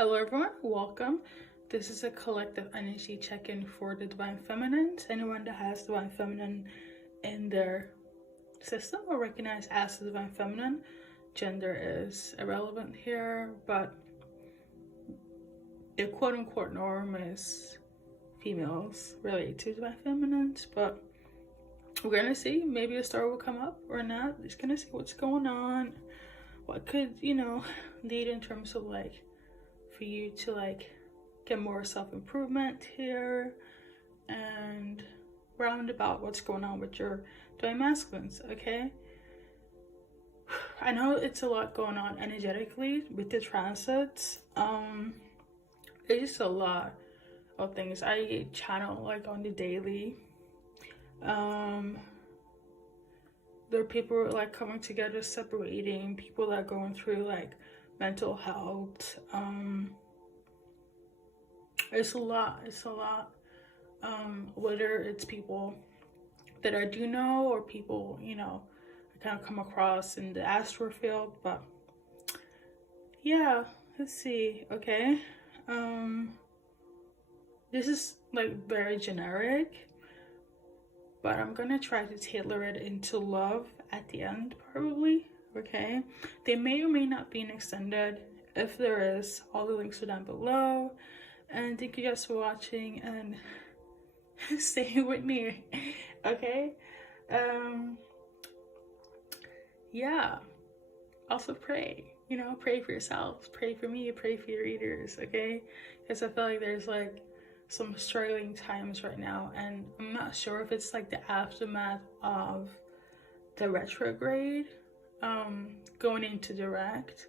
Hello everyone, welcome. This is a collective energy check-in for the Divine Feminines. Anyone that has Divine Feminine in their system or recognized as the Divine Feminine. Gender is irrelevant here, but the quote-unquote norm is females relate to Divine Feminines, but we're gonna see. Maybe a star will come up or not. Just gonna see what's going on, what could, lead in terms of for you to get more self-improvement here, and roundabout what's going on with your Divine Masculines, okay? I know it's a lot going on energetically with the transits. It's just a lot of things I channel on the daily. There are people coming together, separating, people that are going through mental health. It's a lot. Whether it's people that I do know or people I kind of come across in the astral field, but yeah, let's see. Okay, this is very generic, but I'm gonna try to tailor it into love at the end, probably. Okay, they may or may not be extended. If there is, all the links are down below. And thank you guys for watching and staying with me. Okay, yeah, also pray, pray for yourselves, pray for me, pray for your readers, okay? Because I feel like there's some struggling times right now, and I'm not sure if it's the aftermath of the retrograde going into direct,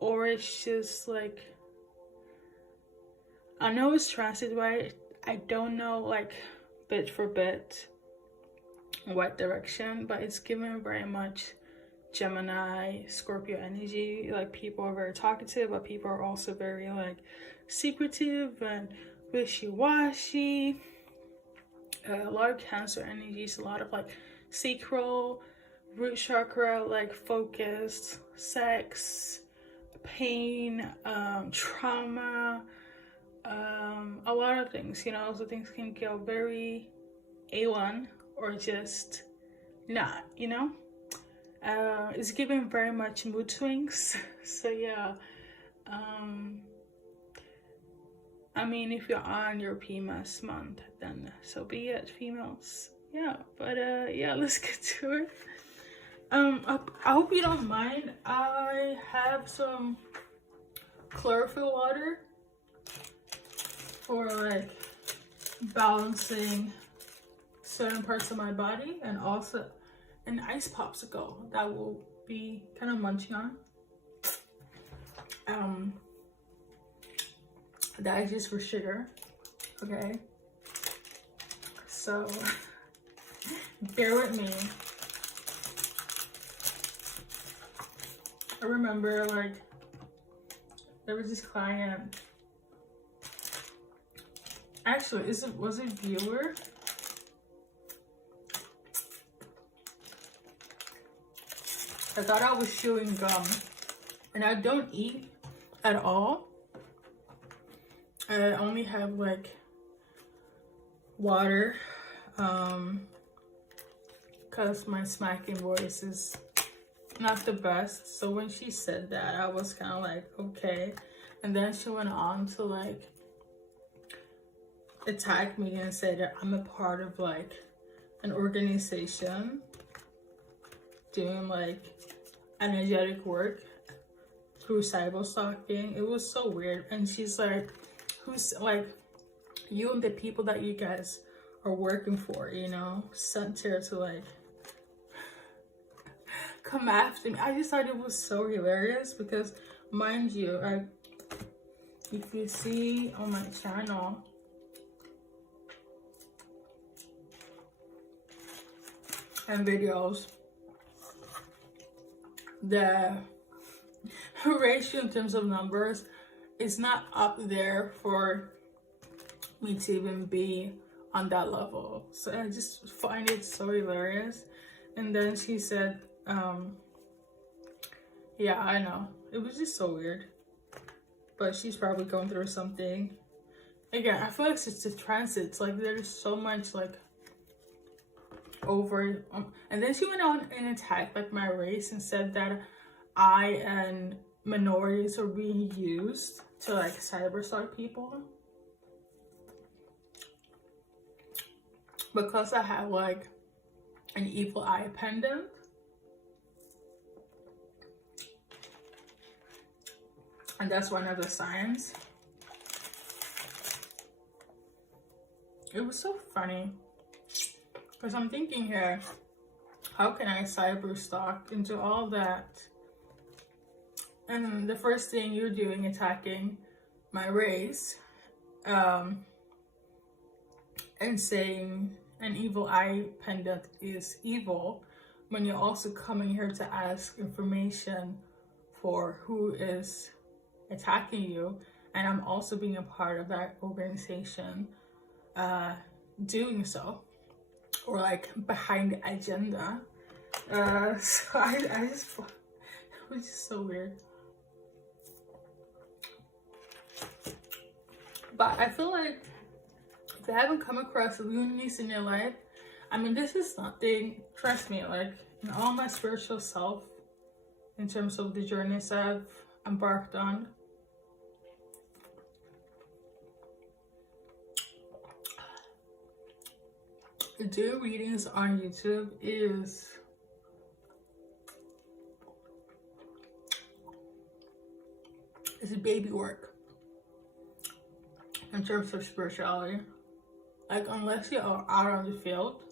or it's just I know it's transit, right? I don't know bit for bit what direction, but it's given very much Gemini, Scorpio energy. People are very talkative, but people are also very secretive and wishy-washy. A lot of Cancer energies, a lot of sacral, root chakra, focused, sex, pain, trauma, a lot of things, so things can go very A1 or just not, it's given very much mood swings. So yeah, I mean, if you're on your PMS month, then so be it, females. Yeah, but yeah, let's get to it. I hope you don't mind. I have some chlorophyll water for balancing certain parts of my body, and also an ice popsicle that will be kind of munching on. That is just for sugar, okay? So bear with me. I remember there was this client. Actually, was it viewer? I thought I was chewing gum, and I don't eat at all. I only have water, cause my smacking voice is not the best. So when she said that, I was kind of okay, and then she went on to attack me and say that I'm a part of an organization doing energetic work through cyber stalking. It was so weird. And she's who's you and the people that you guys are working for, sent her to come after me. I just thought it was so hilarious because, mind you, if you see on my channel, and videos, the ratio in terms of numbers is not up there for me to even be on that level. So I just find it so hilarious. And then she said, yeah, I know, it was just so weird. but she's probably going through something. Again, I feel like it's the transits. Like there's so much like over, and then she went on and attacked like my race and said that I and minorities are being used to like cyberstalk people because I have like an evil eye pendant. And that's one of the signs. It was so funny because I'm thinking here, how can I cyber stalk into all that? And the first thing you're doing, attacking my race, and saying an evil eye pendant is evil, when you're also coming here to ask information for who is attacking you, and I'm also being a part of that organization doing so, or like behind the agenda. So I just, it was just so weird. But I feel like if you haven't come across loonies in your life, I mean, this is nothing, trust me, like in all my spiritual self, in terms of the journeys I've embarked on, doing readings on YouTube is baby work in terms of spirituality. Like unless you are out on the field,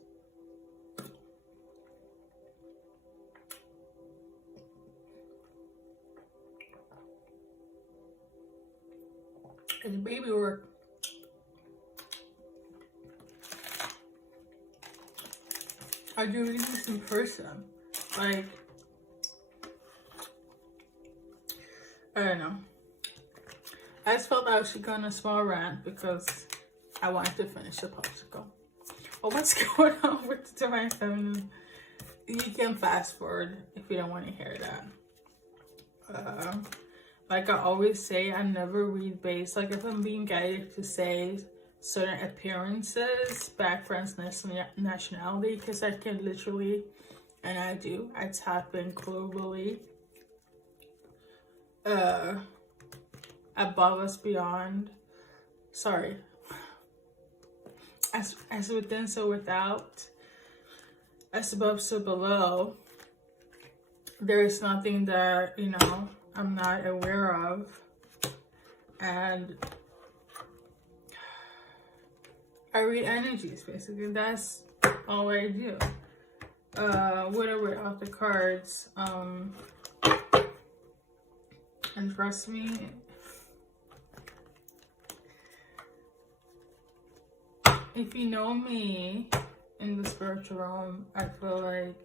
it's baby work. I do readings in person. Like, I don't know. I just felt I should go on a small rant because I wanted to finish the popsicle. Well, what's going on with the Divine Feminine? You can fast forward if you don't want to hear that. Like I always say, I never read based. Like if I'm being guided to say certain appearances, backgrounds, nationality, because I can literally, and I do, I tap in globally, above us, beyond, sorry, as within so without, as above so below. There is nothing that, you know, I'm not aware of, and I read energies, basically. That's all I do. Whatever off the cards. And trust me, if you know me in the spiritual realm, I feel like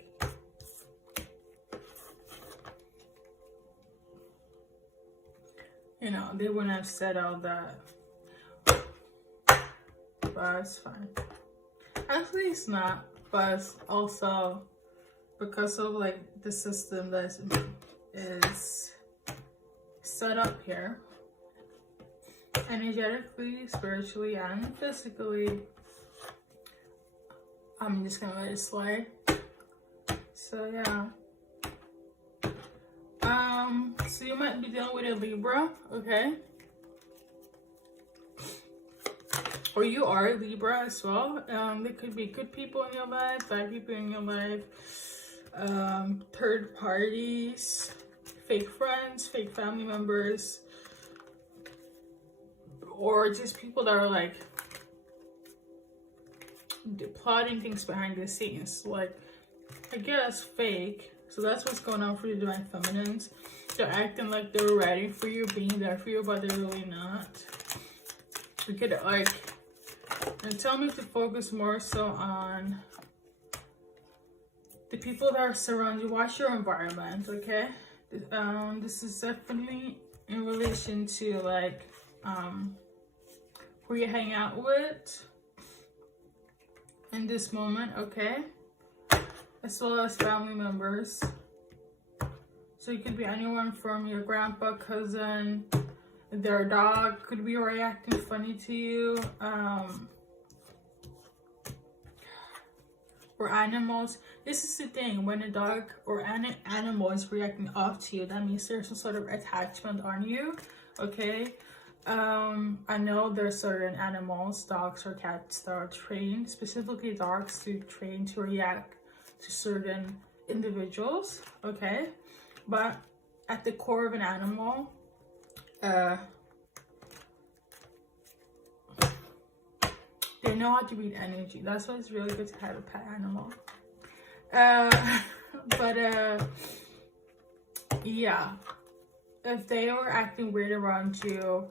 you know, they wouldn't have said all that. But it's fine. Actually, it's not. But also because of like the system that is set up here, energetically, spiritually, and physically, I'm just gonna let it slide. So yeah. So you might be dealing with a Libra, okay? Or you are a Libra as well. There could be good people in your life, bad people in your life, third parties, fake friends, fake family members, or just people that are like plotting things behind the scenes. Like, I guess fake. So that's what's going on for the Divine Feminines. They're acting like they're ready for you, being there for you, but they're really not. You could like, and tell me to focus more so on the people that are surrounding you. Watch your environment, okay? This is definitely in relation to like who you hang out with in this moment, okay? As well as family members. So it could be anyone from your grandpa, cousin, their dog could be reacting funny to you, or animals. This is the thing, when a dog or an animal is reacting off to you, that means there's some sort of attachment on you, okay? I know there's certain animals, dogs or cats, that are trained, specifically dogs, to train to react to certain individuals, okay? But at the core of an animal, they know how to read energy. That's why it's really good to have a pet animal. Yeah, if they are acting weird around you,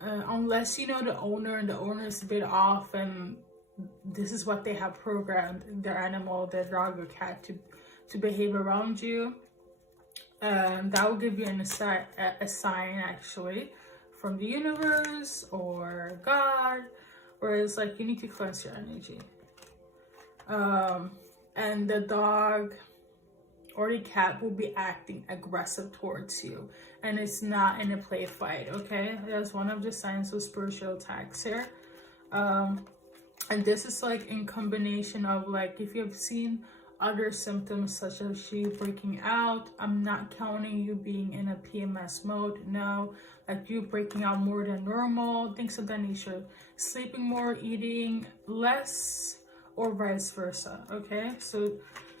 unless you know the owner and the owner is a bit off and this is what they have programmed their animal, their dog or cat, to behave around you, that will give you a sign actually from the universe or God, where it's like you need to cleanse your energy. And the dog or the cat will be acting aggressive towards you, and it's not in a play fight, okay? That's one of the signs of spiritual attacks here. And this is like in combination of, like, if you have seen other symptoms such as you breaking out, I'm not counting you being in a PMS mode, no, like you breaking out more than normal, things of that nature, sleeping more, eating less, or vice versa, okay? So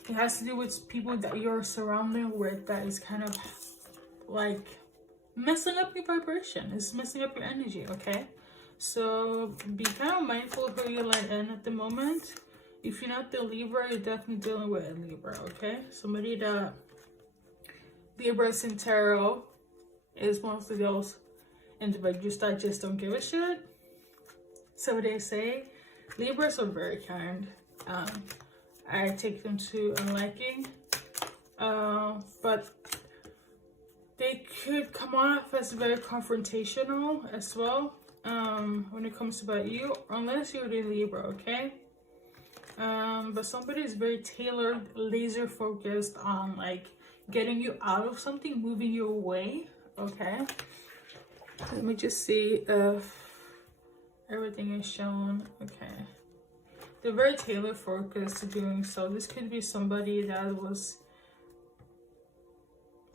it has to do with people that you're surrounding with that is kind of like messing up your vibration, it's messing up your energy, okay? So be kind of mindful of who you let in at the moment. If you're not the Libra, you're definitely dealing with a Libra, okay? Somebody that Libras in tarot is mostly those individuals that just don't give a shit. So they say Libras are very kind. I take them to a liking, but they could come off as very confrontational as well when it comes about you, unless you're the Libra, okay? But somebody is very tailored, laser focused on like getting you out of something, moving you away, okay? Let me just see if everything is shown, okay. They're very tailor focused to doing so. This could be somebody that was,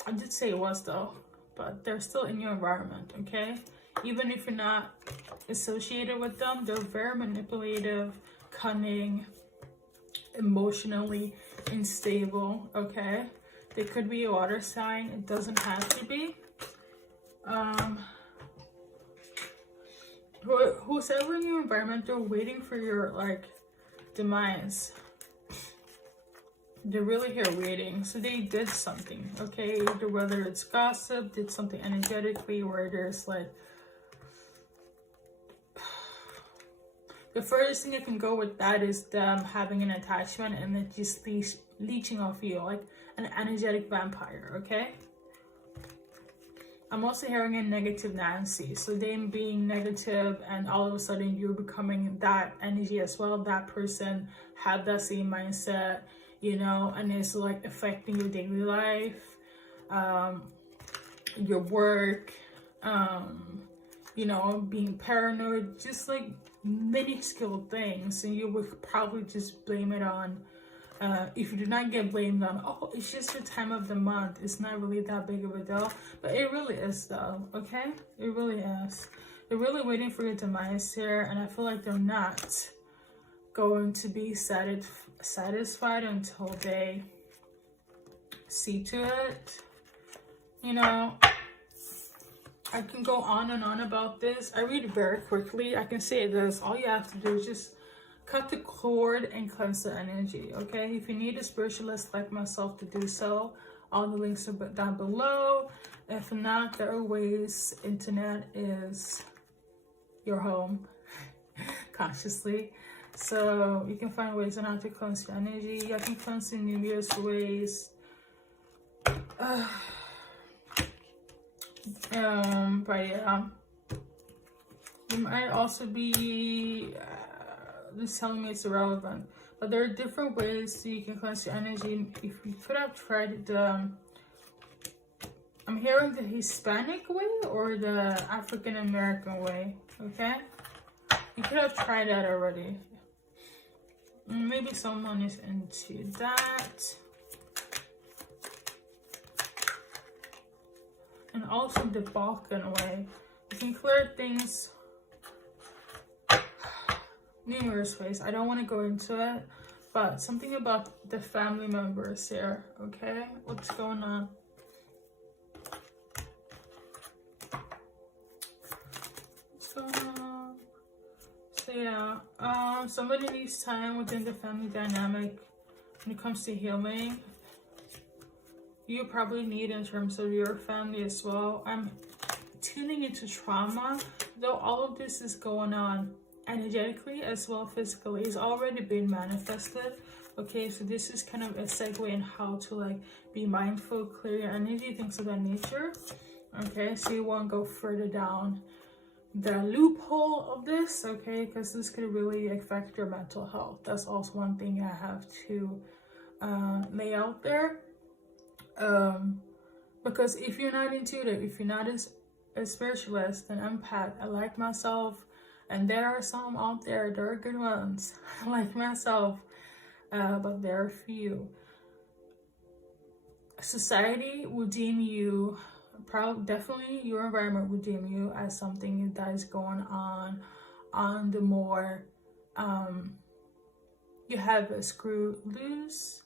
I did say it was though, but they're still in your environment, okay? Even if you're not associated with them, they're very manipulative, cunning, emotionally unstable, okay? They could be a water sign, it doesn't have to be. Who's ever in your environment, they're waiting for your like demise. They're really here waiting, so they did something, okay? Whether it's gossip, did something energetically, where there's like, the furthest thing I can go with that is them having an attachment and it just leeching off you, like an energetic vampire, okay? I'm also hearing a negative Nancy, so them being negative and all of a sudden you're becoming that energy as well. That person had that same mindset, you know, and it's like affecting your daily life, your work, you know, being paranoid, just like minuscule things, and you would probably just blame it on, if you do not get blamed on, oh, it's just the time of the month, it's not really that big of a deal, but it really is though, okay? It really is. They're really waiting for your demise here, and I feel like they're not going to be satisfied until they see to it, you know. I can go on and on about this. I read it very quickly. I can say this. All you have to do is just cut the cord and cleanse the energy, okay? If you need a spiritualist like myself to do so, all the links are down below. If not, there are ways. Internet is your home, consciously. So you can find ways on how to cleanse your energy. I can cleanse in numerous ways. But yeah, you might also be just telling me it's irrelevant, but there are different ways so you can cleanse your energy. If you could have tried the I'm I'm hearing the Hispanic way or the African American way, okay? You could have tried that already. Maybe someone is into that. And also the Balkan way. You can clear things numerous ways. I don't want to go into it, but something about the family members here, okay? What's going on? What's going on? So yeah, somebody needs time within the family dynamic when it comes to healing. You probably need in terms of your family as well. I'm tuning into trauma, though all of this is going on energetically as well physically. It's already been manifested. Okay, so this is kind of a segue in how to like be mindful, clear your energy, things of that nature. Okay, so you won't go further down the loophole of this, okay, because this could really affect your mental health. That's also one thing I have to lay out there. Because if you're not intuitive, if you're not a spiritualist, an empath, I like myself, and there are some out there, there are good ones like myself, but there are few. Society will deem you, definitely your environment will deem you as something that is going on the more you have a screw loose,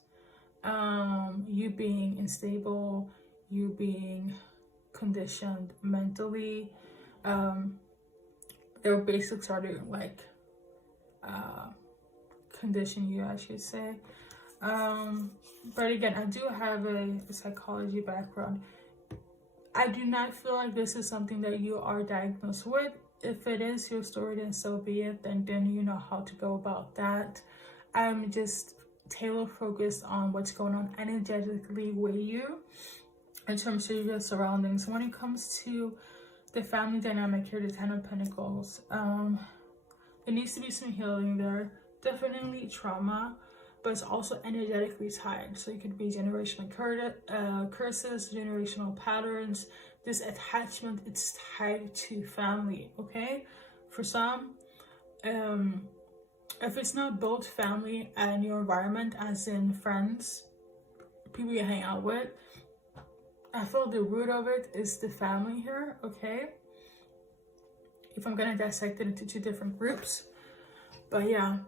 you being unstable, you being conditioned mentally. Their basics are to like condition you, I should say. But again, I do have a psychology background. I do not feel like this is something that you are diagnosed with. If it is your story, then so be it. Then you know how to go about that. I'm just tailor focused on what's going on energetically with you in terms of your surroundings. When it comes to the family dynamic here, the Ten of Pentacles, there needs to be some healing there. Definitely trauma, but it's also energetically tied. So it could be generational curses, generational patterns. This attachment, it's tied to family, okay? For some, if it's not both family and your environment, as in friends, people you hang out with, I feel the root of it is the family here, okay? If I'm gonna dissect it into two different groups. But yeah,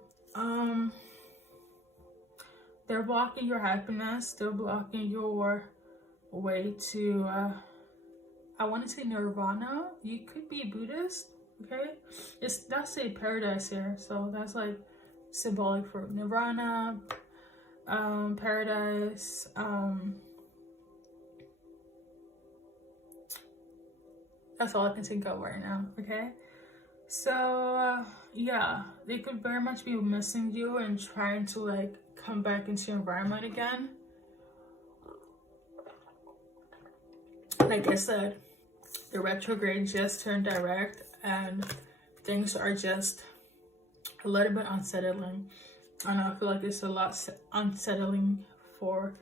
they're blocking your happiness. They're blocking your way to, I want to say nirvana. You could be Buddhist, okay? That's a paradise here. So that's like symbolic for nirvana, paradise, that's all I can think of right now, okay? So, yeah, they could very much be missing you and trying to, like, come back into your environment again. Like I said, the retrograde just turned direct and things are just a little bit unsettling. And I feel like it's a lot unsettling for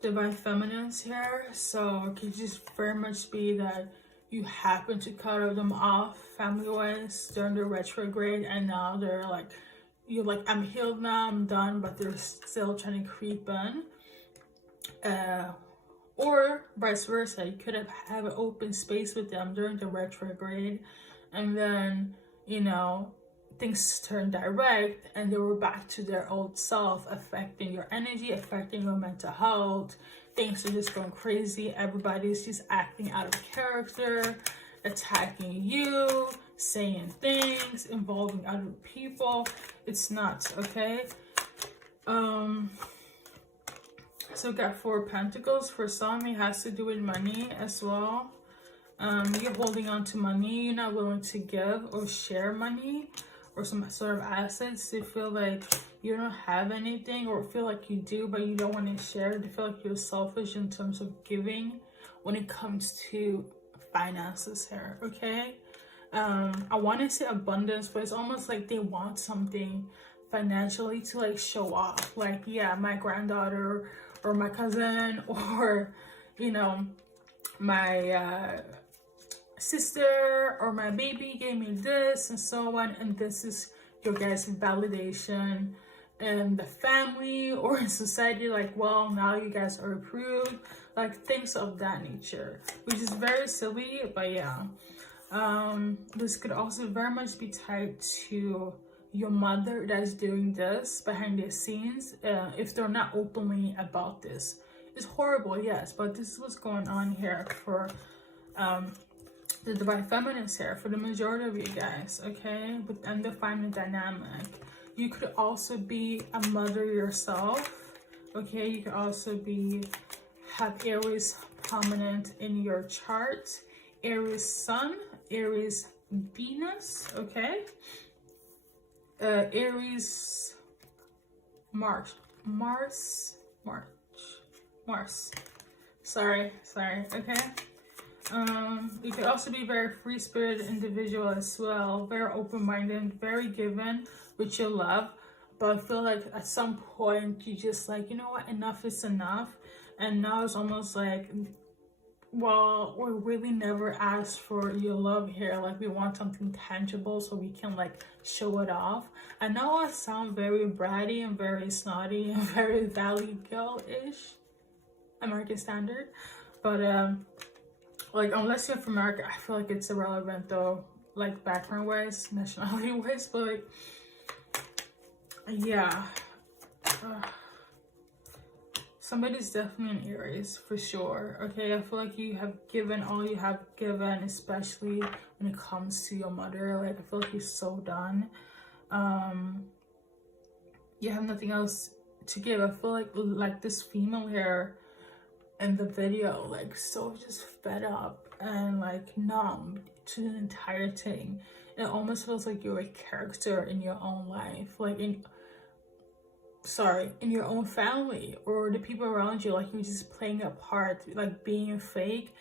divine feminines here. So it could just very much be that you happen to cut them off family-wise during the retrograde, and now they're like, you're like, I'm healed now, I'm done, but they're still trying to creep in. Or vice versa, you could have an open space with them during the retrograde, and then, you know, things turned direct and they were back to their old self, affecting your energy, affecting your mental health. Things are just going crazy. Everybody's just acting out of character, attacking you, saying things, involving other people. It's nuts, okay? So we got Four of Pentacles. For some, it has to do with money as well. You're holding on to money. You're not willing to give or share money or some sort of assets. You feel like you don't have anything, or feel like you do, but you don't want to share. You feel like you're selfish in terms of giving when it comes to finances here, okay? I want to say abundance, but it's almost like they want something financially to like show off. Like, yeah, my granddaughter or my cousin, or, you know, my sister or my baby gave me this and so on, and this is your guys' validation and the family or in society, like, well, now you guys are approved, like things of that nature, which is very silly. But yeah, this could also very much be tied to your mother that's doing this behind the scenes, if they're not openly about this. It's horrible, yes, but this is what's going on here for the divine feminines here, for the majority of you guys, okay? With undefined dynamic. You could also be a mother yourself, okay? You could also have Aries prominent in your chart. Aries Sun, Aries Venus, okay? Aries Mars. Sorry, okay? You could also be very free-spirited individual as well, very open-minded, very given with your love, but I feel like at some point you just like, you know what, enough is enough. And now it's almost like, well, we really never asked for your love here, like we want something tangible so we can like show it off. I know I sound very bratty and very snotty and very valley girl-ish, American standard, but like, unless you're from America, I feel like it's irrelevant though, like background wise, nationality wise, but like, yeah, somebody's definitely an Aries for sure, okay? I feel like you have given all you have given, especially when it comes to your mother. Like, I feel like you're so done. You have nothing else to give. I feel like this female here in the video, like, so just fed up and like numb to the entire thing. It almost feels like you're a character in your own life, like in your own family or the people around you, like you're just playing a part, like being fake.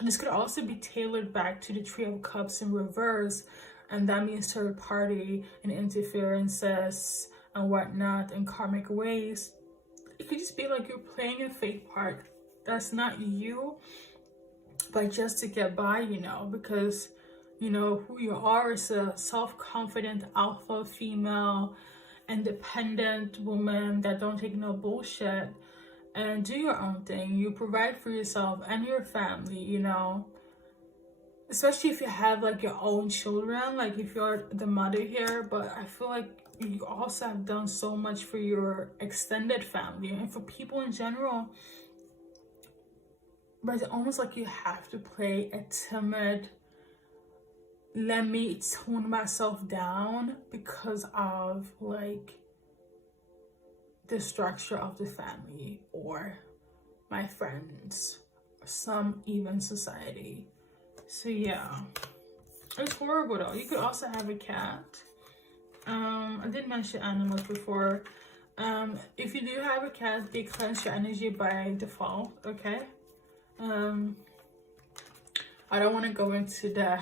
This could also be tailored back to the Three of Cups in reverse, and that means third party and interferences and whatnot in karmic ways. It could just be like you're playing a fake part that's not you, but just to get by, you know, because you know who you are is a self-confident alpha female, independent woman that don't take no bullshit and do your own thing. You provide for yourself and your family, you know, especially if you have like your own children, like if you're the mother here. But I feel like you also have done so much for your extended family and for people in general, but it's almost like you have to play a timid, let me tone myself down because of like the structure of the family or my friends or some even society. So yeah, it's horrible though. You could also have a cat. I did mention animals before. If you do have a cat, they cleanse your energy by default, okay? I don't want to go into the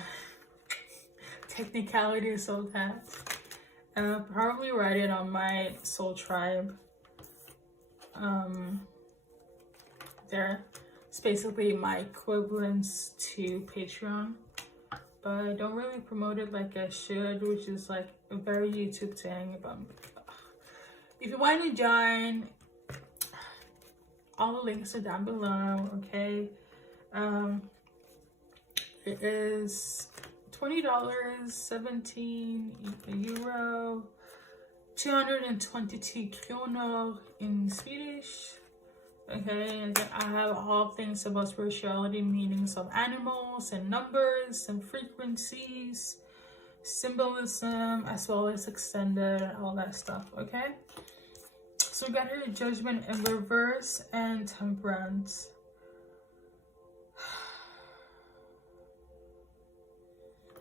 technicalities of that. Probably write it on my Soultribe. There, it's basically my equivalence to Patreon, but I don't really promote it like I should, which is like a very YouTube thing. But if you want to join, all the links are down below, okay? It is $20, 17 euro, 222 kronor in Swedish. Okay, and then I have all things about spirituality, meanings of animals and numbers and frequencies, symbolism, as well as extended and all that stuff, okay? So we got here Judgment in reverse and Temperance.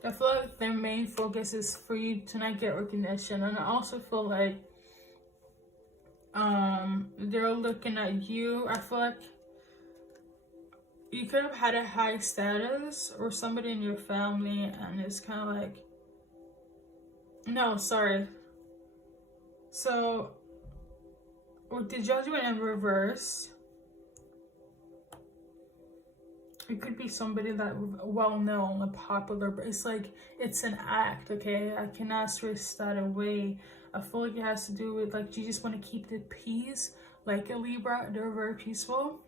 I feel like their main focus is for you to not get recognition, and I also feel like they're looking at you. I feel like you could have had a high status or somebody in your family, and it's kind of like, no, sorry. So with the Judgment in reverse, it could be somebody that well known, a popular, but it's like it's an act, okay? I cannot stress that away. I feel like it has to do with like you just want to keep the peace. Like a Libra, they're very peaceful.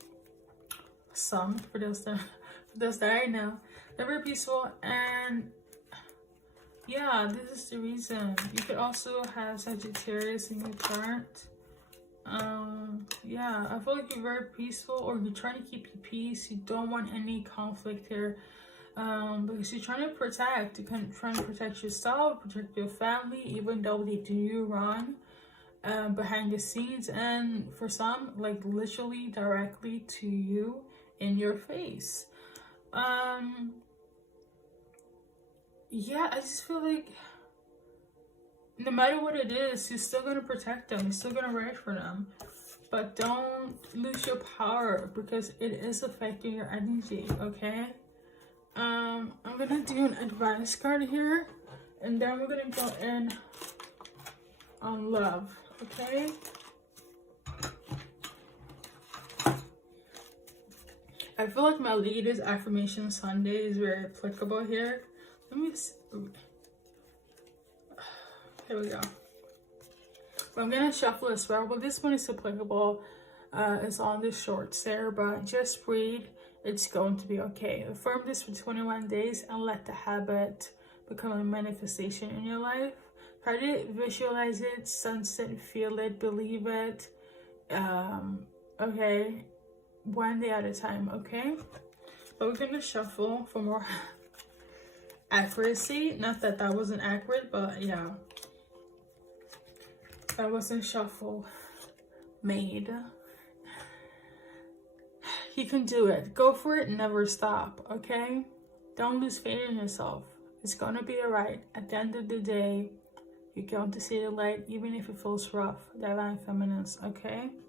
Some, for those that I know, they're very peaceful. And yeah, this is the reason. You could also have Sagittarius in your chart. Yeah, I feel like you're very peaceful, or you're trying to keep your peace. You don't want any conflict here, because you're trying to protect. You're trying to protect yourself, protect your family, even though they do you wrong behind the scenes, and for some, like literally directly to you in your face. Yeah, I just feel like no matter what it is, you're still gonna protect them. You're still gonna write for them. But don't lose your power, because it is affecting your energy, okay? I'm gonna do an advice card here, and then we're gonna go in on love, okay? I feel like my Leaders Affirmation Sunday is very applicable here. Let me see. Here we go. I'm gonna shuffle as well, but this one is applicable. It's on the shorts there, but just read. It's going to be okay. Affirm this for 21 days and let the habit become a manifestation in your life. Try to visualize it, sense it, feel it, believe it. Okay, one day at a time, okay? But we're gonna shuffle for more accuracy. Not that that wasn't accurate, but yeah. That wasn't shuffle made. You can do it. Go for it. Never stop. Okay? Don't lose faith in yourself. It's gonna be alright. At the end of the day, you're going to see the light, even if it feels rough. Divine Feminines. Okay?